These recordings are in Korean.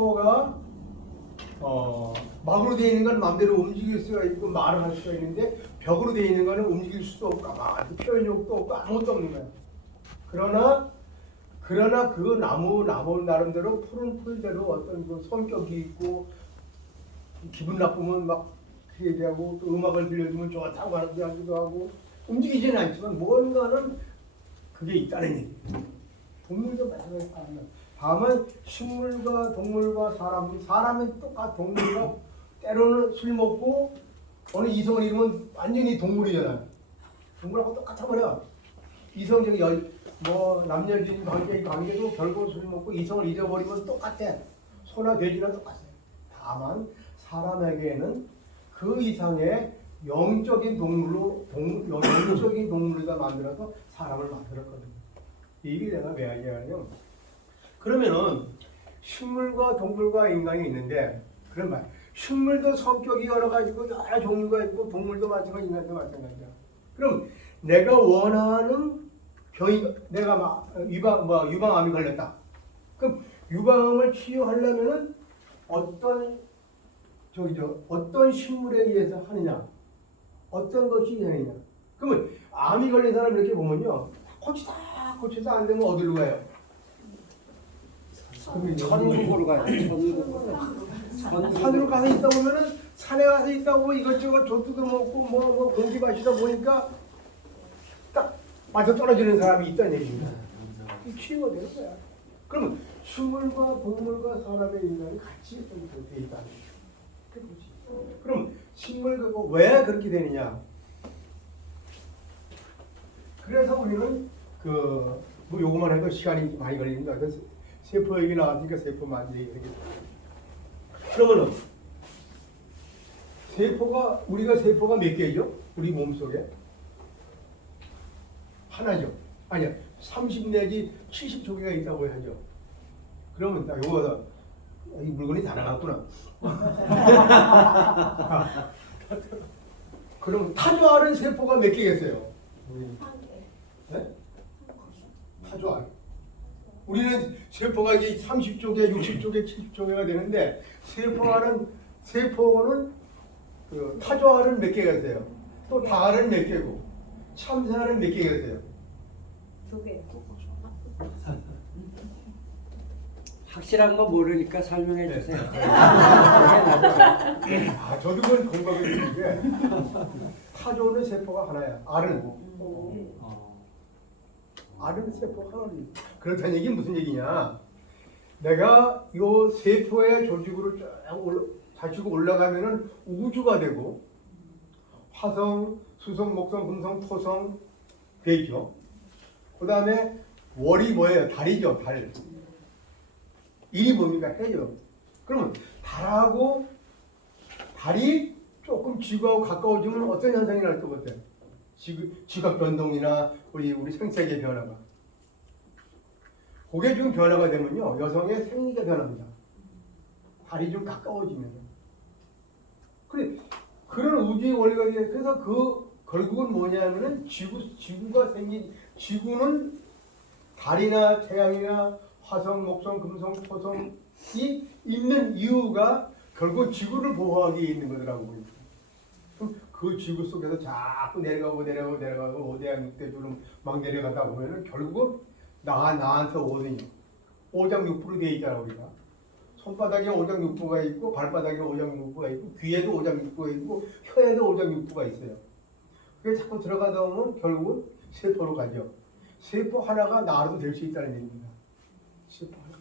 세포가 막으로 되어 있는 건 마음대로 움직일 수가 있고 말을 할 수가 있는데 벽으로 되어 있는 거는 움직일 수도 없고 가만히 표현력도 없고 아무것도 없는 거야. 그러나 그 나무 나름대로 푸른 풀대로 어떤 그 성격이 있고 기분 나쁘면 막 얘기하고 또 음악을 들려주면 좋다고 하기도 하고 움직이지는 않지만 뭔가는 그게 있다는 얘기. 동물도 마찬가지입니다. 다만 식물과 동물과 사람은 똑같 동물과 때로는 술 먹고 어느 이성을 잃으면 완전히 동물이잖아요. 동물하고 똑같아 버려. 이성적인 남녀적인 관계도 결국 술 먹고 이성을 잃어버리면 똑같아. 소나 돼지나 똑같아요. 다만 사람에게는 그 이상의 영적인 동물이다 만들어서 사람을 만들었거든요. 이게 내가 왜 하냐면 그러면은 식물과 동물과 인간이 있는데 그런 말. 식물도 성격이 여러 가지고 여러 종류가 있고 동물도 마찬가지 인간도 마찬가지야. 그럼 내가 원하는 병이 내가 막 유방암이 걸렸다. 그럼 유방암을 치유하려면은 어떤 식물에 의해서 하느냐? 어떤 것이 되느냐? 그러면 암이 걸린 사람 이렇게 보면요. 고치다 안 되면 어디로 가요? 천국으로 가요. 산으로 가서 있다 보면은 산에 가서 있다 보면 이것저것 조투도 먹고 공기 마시다 보니까 딱 맞아 떨어지는 사람이 있다는 얘기입니다. 치유가 되는 거야. 그러면 식물과 동물과 사람의 인간이 같이 돼 있다는 거죠. 그럼 식물과 왜 그렇게 되느냐? 그래서 우리는 요거만 해도 시간이 많이 걸리는데 세포 얘기 나왔으니까 세포만 얘기하겠습니다. 그러면은 우리가 세포가 몇 개죠? 우리 몸속에 하나죠. 아니야. 30 내지 70조개가 있다고 하죠. 그러면 나 요거 이 물건이 다 나갔구나. 그럼 타조알은 세포가 몇 개겠어요? 네? 타조알. 우리는 세포가 이제 30조개, 60조개, 70조개가 되는데 세포는 타조알은 몇 개가 있어요? 또 닭알은 몇 개고 참새알은 몇 개가 있어요? 2개. 확실한 거 모르니까 설명해 주세요. 저도 그건 공감했는데 타조는 세포가 하나야. 알은 세포가 하나지. 그렇다는 얘기는 무슨 얘기냐? 내가 요 세포의 조직으로 자치고 올라가면은 우주가 되고 화성, 수성, 목성, 금성, 토성 되죠. 그 다음에 월이 뭐예요? 달이죠. 달. 일이 뭡니까? 해죠. 그러면 달이 조금 지구하고 가까워지면 어떤 현상이 날 것 같아요? 지각 변동이나 우리 생태계 변화가. 그게 좀 변화가 되면요. 여성의 생리가 변합니다. 달이 좀 가까워지면. 그런 우주의 원리가 있어요. 그래서 결국은 뭐냐면은 지구는 달이나 태양이나 화성, 목성, 금성, 토성이 있는 이유가 결국 지구를 보호하기 위해 있는 거더라고요. 그럼 그 지구 속에서 자꾸 내려가고 오대양 육대주름 막 내려가다 보면은 결국은 나한테 오거든요. 오장육부로 되어 있잖아 우리가. 손바닥에 오장육부가 있고 발바닥에 오장육부가 있고 귀에도 오장육부가 있고 혀에도 오장육부가 있어요. 그게 자꾸 들어가다 보면 결국은 세포로 가죠. 세포 하나가 나라도 될 수 있다는 얘기입니다. 세포 하나.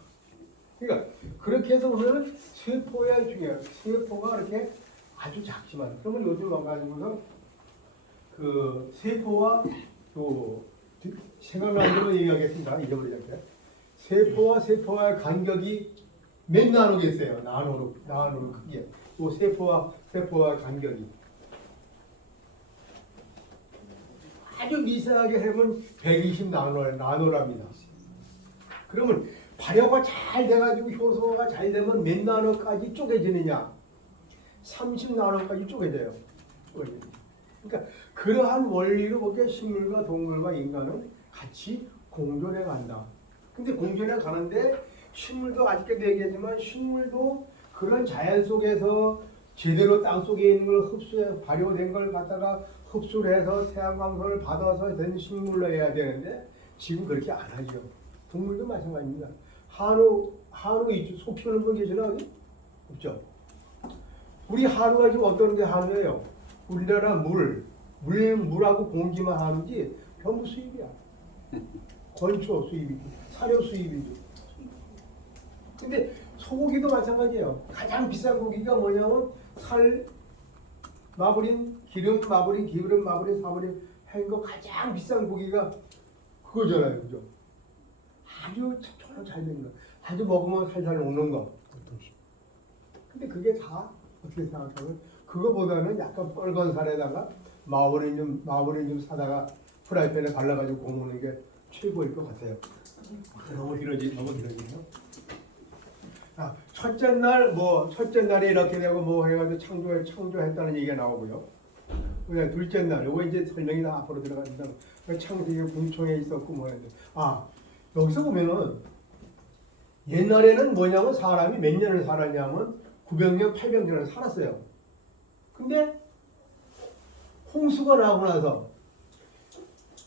그러니까 그렇게 해서 보면은 세포야 중요해요. 세포가 이렇게 아주 작지만 그러면 요즘 와가지고서 그 세포와 또 생각나는 대로 얘기하겠습니다. 잊어버리겠어요. 세포와의 간격이 몇 나노겠어요? 나노로 크게. 또 세포와 간격이 아주 미세하게 하면 120 나노랍니다. 그러면 발효가 잘 돼가지고 효소가 잘 되면 몇 나노까지 쪼개지느냐? 30 나노까지 쪼개져요. 그러니까 그러한 원리로 보게 식물과 동물과 인간은 같이 공존해 간다. 근데 공존해 가는데 식물도 아직까지 얘기하지만 식물도 그런 자연 속에서 제대로 땅 속에 있는 걸 흡수해 발효된 걸 갖다가 흡수를 해서 태양광선을 받아서 된 식물로 해야 되는데 지금 그렇게 안 하죠. 동물도 마찬가지입니다. 한우 있죠. 소 키우는 분 계시나 어디? 없죠. 우리 한우가 지금 어떤 데 한우예요? 우리나라 물하고 공기만 한우지 전부 수입이야. 건초 수입이고 사료 수입이죠. 근데 소고기도 마찬가지예요. 가장 비싼 고기가 뭐냐면 기름 마블인 사버린 한거 가장 비싼 고기가 그거잖아요, 그죠? 아주 잘 되는 거, 아주 먹으면 살살 녹는 거. 근데 그게 다 어떻게 생각하면 그거보다는 약간 뻘건 살에다가 마블인 좀 사다가 프라이팬에 발라가지고 구우는 게 최고일 것 같아요. 너무 길어지네요. 첫째 날에 이렇게 되고 뭐 해가지고 창조했다는 얘기가 나오고요. 그냥 둘째 날, 요거 이제 설명이 다 앞으로 들어갑니다. 창세기 궁총에 있었고 뭐 했는데, 여기서 보면은 옛날에는 뭐냐면 사람이 몇 년을 살았냐면 900년, 800년을 살았어요. 근데 홍수가 나고 나서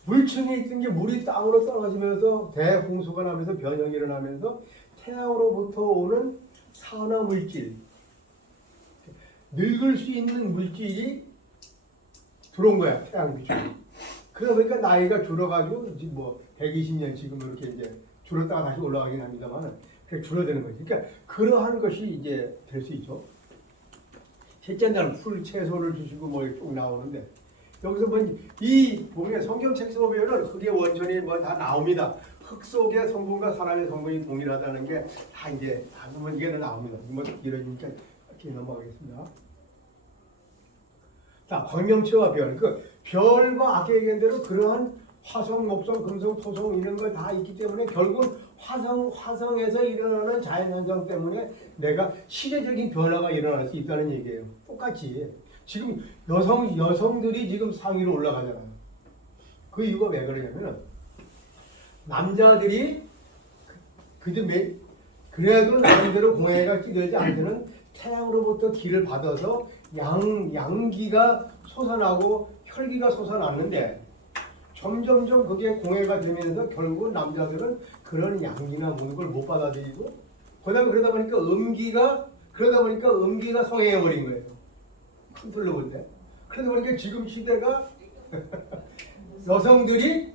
물층에 있던 게 물이 땅으로 떨어지면서 대홍수가 나면서 변형이 일어나면서 태양으로부터 오는 산화 물질, 늙을 수 있는 물질이 들어온 거야, 태양 비추. 그러다 보니까 나이가 줄어가지고 지금 뭐 120년 지금 이렇게 이제 줄었다가 다시 올라가긴 합니다만, 그게 줄어드는 거지. 그러니까 그러한 것이 이제 될 수 있죠. 셋째 날 풀 채소를 주시고 뭐 쭉 나오는데 여기서 보면 성경책에서 보면은 흙의 원천이 뭐 다 나옵니다. 흙 속의 성분과 사람의 성분이 동일하다는 게 다 이제 다 보면 이게 나옵니다. 뭐 이러니까 이렇게 넘어가겠습니다. 자, 광명체와 별. 그 별과 아까 얘기한 대로 그러한 화성, 목성, 금성, 토성 이런 걸 다 있기 때문에 결국은 화성에서 일어나는 자연현상 때문에 내가 시대적인 변화가 일어날 수 있다는 얘기예요. 똑같이 지금 여성들이 지금 상위로 올라가잖아요. 그 이유가 왜 그러냐면은 남자들이 그래도 나름대로 공해가 찌들지 않는 태양으로부터 기를 받아서 양기가 솟아나고 혈기가 솟아났는데 점점점 그게 공해가 되면서 결국은 남자들은 그런 양기나 모든 걸 못 받아들이고 그러다 보니까 음기가 성행해버린 거예요. 컨트롤 볼 때. 그러다 보니까 지금 시대가 여성들이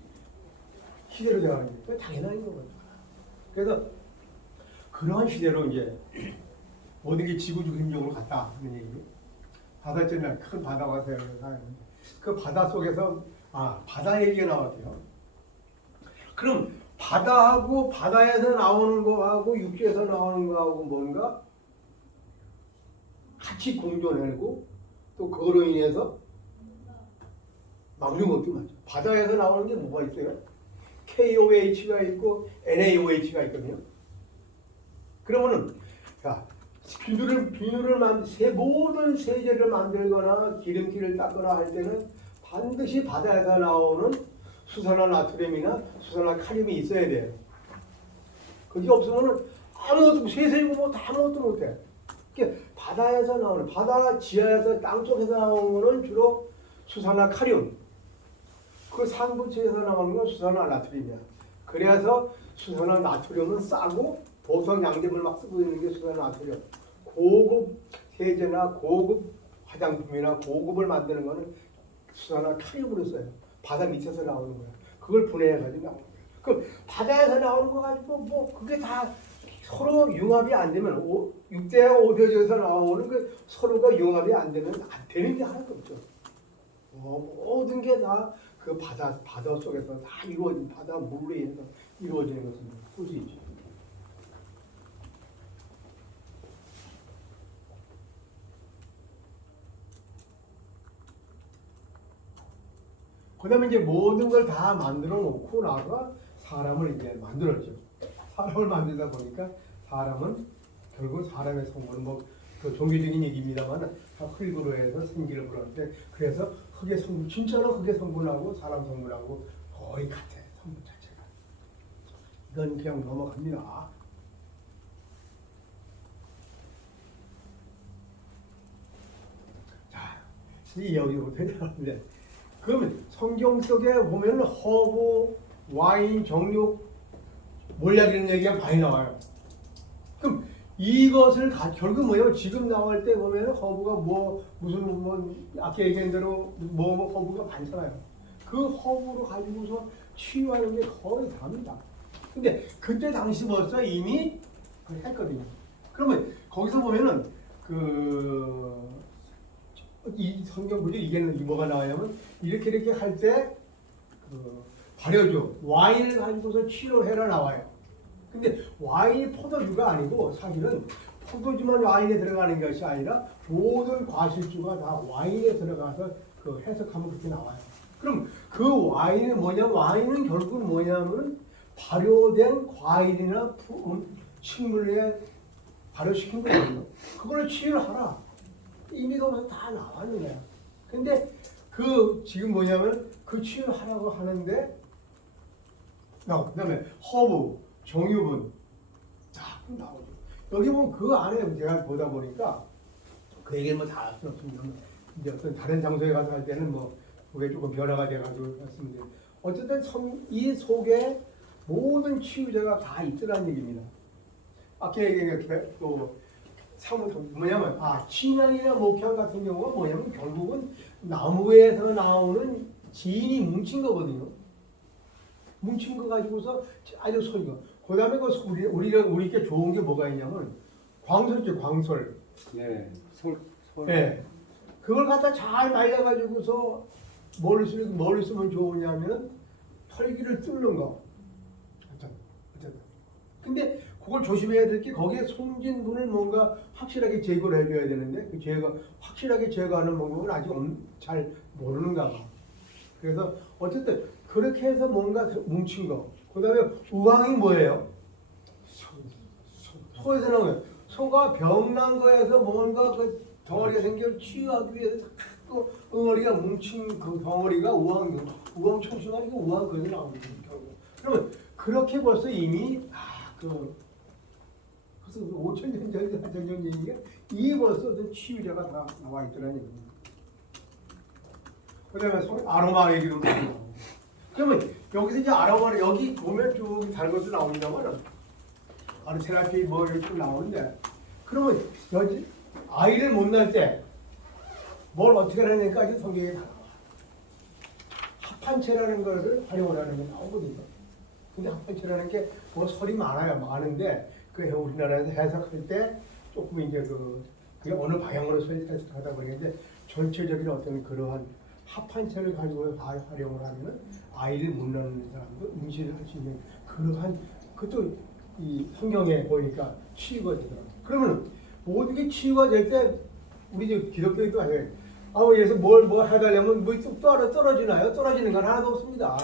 시대로 되어가는 거예요. 당연한 거거든요. 그래서 그러한 시대로 이제 모든 게 지구주기적으로 갔다 하는 얘기죠. 다섯째 날 큰 바다가 세워서 그 바다 속에서 바다 얘기가 나왔대요. 그럼 바다하고 바다에서 나오는 거하고 육지에서 나오는 거하고 뭔가 같이 공존하고 또 그거로 인해서 막류먹기 맞죠. 바다에서 나오는 게 뭐가 있어요? KOH가 있고 NaOH가 있거든요. 그러면은 모든 세제를 만들거나 기름기를 닦거나 할 때는 반드시 바다에서 나오는 수산화나트륨이나 수산화칼륨이 있어야 돼요. 그게 없으면은 아무것도 세세이고 뭐 아무것도 못해. 그러니까 바다에서 나오는 바다 지하에서 땅 속에서 나오는 거는 주로 수산화칼륨. 그 상부처에서 나오는 건 수산화나트륨이야. 그래서 수산화나트륨은 싸고 보석 양념을 막 쓰고 있는 게 수산화나트륨. 고급 세제나 고급 화장품이나 고급을 만드는 거는 수산화칼륨으로 써요. 바다 밑에서 나오는 거야. 그걸 분해해가지고 나오는 거야. 그럼 바다에서 나오는 거 가지고 뭐 그게 다 서로 융합이 안 되면 육대와 오대지에서 나오는 그 서로가 융합이 안 되면 안 되는 게 하나도 없죠. 모든 게 다 그 바다 속에서 다 이루어진 바다 물로 인해서 이루어지는 것을 볼 수 있죠. 그 다음에 이제 모든 걸 다 만들어 놓고 나서 사람을 이제 만들었죠. 사람을 만들다 보니까 사람은 결국 사람의 성분은 그 종교적인 얘기입니다만 흙으로 해서 생기를 불었는데 그래서 흙의 성분, 진짜로 흙의 성분하고 사람 성분하고 거의 같아. 성분 자체가. 이건 그냥 넘어갑니다. 이 여기부터 나오는데 그러면 성경 속에 보면 허브, 와인, 정육, 몰약 이런 얘기가 많이 나와요. 그럼 이것을 결국 뭐예요? 지금 나올 때 보면 허브가 뭐 무슨 뭐 아까 얘기한 대로 뭐 허브가 많잖아요. 그 허브로 가지고서 치유하는 게 거의 답니다. 근데 그때 당시 벌써 이미 그걸 했거든요. 그러면 거기서 보면은 이 성경 구절 이게 뭐가 나와냐면 이렇게 할 때 발효주 와인을 가지고서 치료해라 나와요. 근데 와인이 포도주가 아니고 사실은 포도주만 와인에 들어가는 것이 아니라 모든 과실주가 다 와인에 들어가서 그 해석하면 그렇게 나와요. 그럼 그 와인은 뭐냐면 와인은 결국은 뭐냐면 발효된 과일이나 식물에 발효시킨 거거든요. 그걸 치유를 하라. 이미 다 나왔는 거야. 근데 지금 뭐냐면 그 치유를 하라고 하는데 그다음에 허브, 정유분 자꾸 나오죠. 여기 보면 그 안에 제가 보다 보니까 그 얘기는 뭐 다 할 수는 없습니다. 이제 어떤 다른 장소에 가서 할 때는 뭐 그게 조금 변화가 돼가지고 했습니다. 어쨌든 이 속에 모든 치유제가 다 있더라는 얘기입니다. 아까 얘기한 또 뭐냐면 친향이나 목향 같은 경우가 뭐냐면 결국은 나무에서 나오는 지인이 뭉친 거거든요. 뭉친 거 가지고서 아주 소리가. 그다음에 우리께 좋은 게 뭐가 있냐면 광설죠, 광설. 네. 네. 그걸 갖다 잘 말려가지고서 뭘 쓰면 좋으냐면 털기를 뚫는 거. 어쨌든. 근데 그걸 조심해야 될 게 거기에 송진분을 뭔가 확실하게 제거를 해줘야 되는데 그 확실하게 제거하는 방법은 아직 잘 모르는가 봐. 그래서 어쨌든 그렇게 해서 뭔가 뭉친 거. 그다음에 우황이 뭐예요? 소에서 나오는 소가 병난 거에서 뭔가 그 덩어리가 생겨 치유하기 위해서 또 덩어리가 뭉친 그 덩어리가 우황 청순하니까 우황 거에서 나오거든요. 그러면 그렇게 벌써 이미 그래서 5,000년 전 얘기가 이 벌써 치유제가 다 나와 있더라는 얘기입니다. 그다음에 아로마 얘기도 많이 나오고. 그러면 여기서 이제 아로마를 여기 보면 쭉 다른 것도 나옵니다만 아로테라피 뭐 이렇게 나오는데 그러면 여기 아이를 못 낳을 때 뭘 어떻게 하느냐까지 성경에 다 나와. 합한체라는 것을 활용을 하는 게 나오거든요. 근데 합한체라는 게 뭐 설이 많은데 우리나라에서 해석할 때 조금 이제 그게 어느 방향으로 해석하다 보니까 전체적인 어떤 그러한 합한체를 가지고 활용을 하면 아이를 못 낳는 사람도 임신을 할 수 있는 그러한 그것도 이 성경에 보니까 치유가 되더라고요. 그러면 모든 게 치유가 될 때 우리 기독교에도 예수 뭘 해달라면 뭐 뚝 떨어지나요? 떨어지는 건 하나도 없습니다.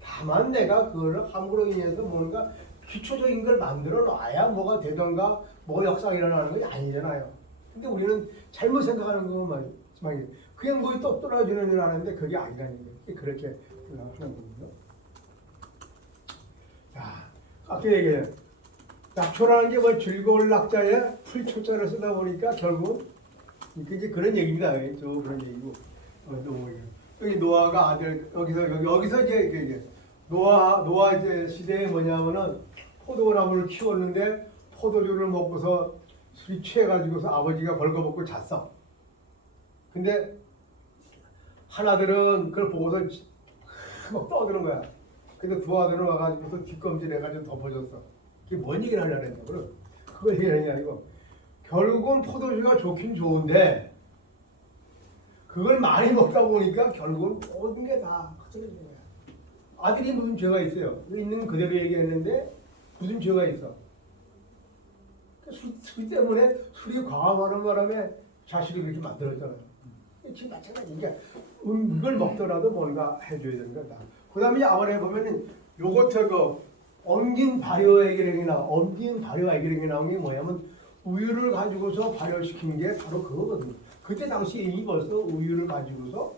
다만 내가 그걸 함부로 인해서 뭔가 기초적인 걸 만들어 놔야 뭐가 되던가 뭐 역사가 일어나는 게 아니잖아요. 근데 우리는 잘못 생각하는 거만 그냥 뭐 똑 떨어지는 줄 아는데 그게 아니라는 얘기예요. 그렇게 하는 거거든요. 자, 아까 얘기해요. 낙초라는 게 뭐 즐거울 낙자에 풀초자를 쓰다 보니까 결국 이제 그런 얘기입니다. 또 그런 얘기고 여기 노아가 아들 여기서 이제 노아 이제 시대에 뭐냐면은 포도나무를 키웠는데 포도주를 먹고서 술이 취해가지고서 아버지가 벌거벗고 잤어. 근데 하나들은 그걸 보고서 막 떠드는 거야. 근데 두 아들은 와가지고서 뒷검질 해가지고 덮어줬어. 그게 뭔 얘기를 하려고 했냐고. 그거 얘기하는 게 아니고 결국은 포도주가 좋긴 좋은데 그걸 많이 먹다 보니까 결국은 모든 게 다 흩어지는 거야. 아들이 무슨 죄가 있어요? 있는 그대로 얘기했는데 무슨 죄가 있어? 술 때문에 술이 과감하는 바람에 자식을 그렇게 만들었잖아요. 지금 마찬가지. 이걸 먹더라도 뭔가 해줘야 되는 거다. 그 다음에 아버지에 보면은 요거트 엉긴 발효 애기랭이 나온 게 뭐냐면 우유를 가지고서 발효시킨 게 바로 그거거든요. 그때 당시에 이미 벌써 우유를 가지고서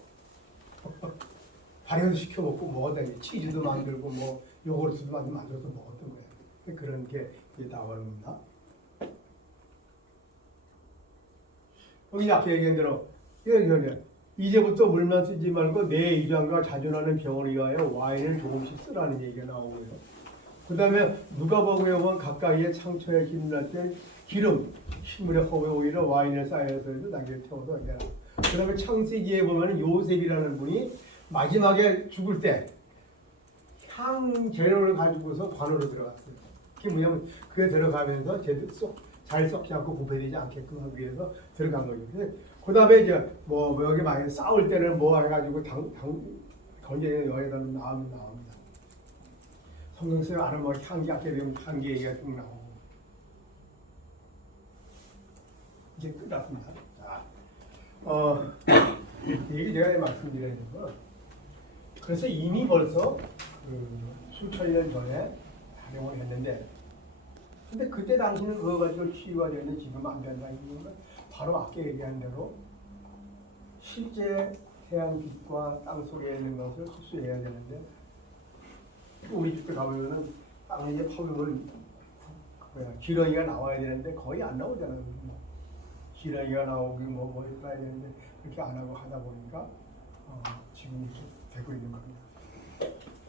발효도 시켜 먹고 먹었다니 치즈도 만들고 뭐 요거트도 만들어서 먹었던 거예요. 그런 게 나오는 겁니다. 여기 앞에 얘기한 대로 이제부터 물만 쓰지 말고 내 위장과 자존하는 병을 위하여 와인을 조금씩 쓰라는 얘기가 나오고요. 그 다음에 누가복음에 보면 가까이에 창초에 기름날 때 기름, 식물의 허브에 오히려 와인을 쌓여서 날개를 태워서 이제. 그 다음에 창세기에 보면 요셉이라는 분이 마지막에 죽을 때 향 재료를 가지고서 관으로 들어갔어요. 그게 뭐냐면 그게 들어가면서 잘 썩지 않고 부패되지 않게끔 하기 위해서 들어간 거죠. 그 다음에 이제 뭐 여기 많이 싸울 때는 뭐 해가지고 전쟁의 여행에서는 나옵니다. 성경서에 아는 뭐 향기 아게 되면 향기 얘기가 쭉 나오고 이제 끝났습니다. 자, 얘기 제가 말씀드려야 되는 건 그래서 이미 벌써 수천 년 전에 활용을 했는데 근데 그때 당시는 그거 가지고 치유가 되는데 지금 안 된다는 이유는 바로 아까 얘기한 대로 실제 태양빛과 땅 속에 있는 것을 흡수해야 되는데 우리 집에 가보면은 땅에 이제 파우더를 지렁이가 나와야 되는데 거의 안 나오잖아요. 지렁이가 나오기 뭐 해야 되는데 그렇게 안 하고 하다 보니까 지금 이렇게 되고 있는 겁니다.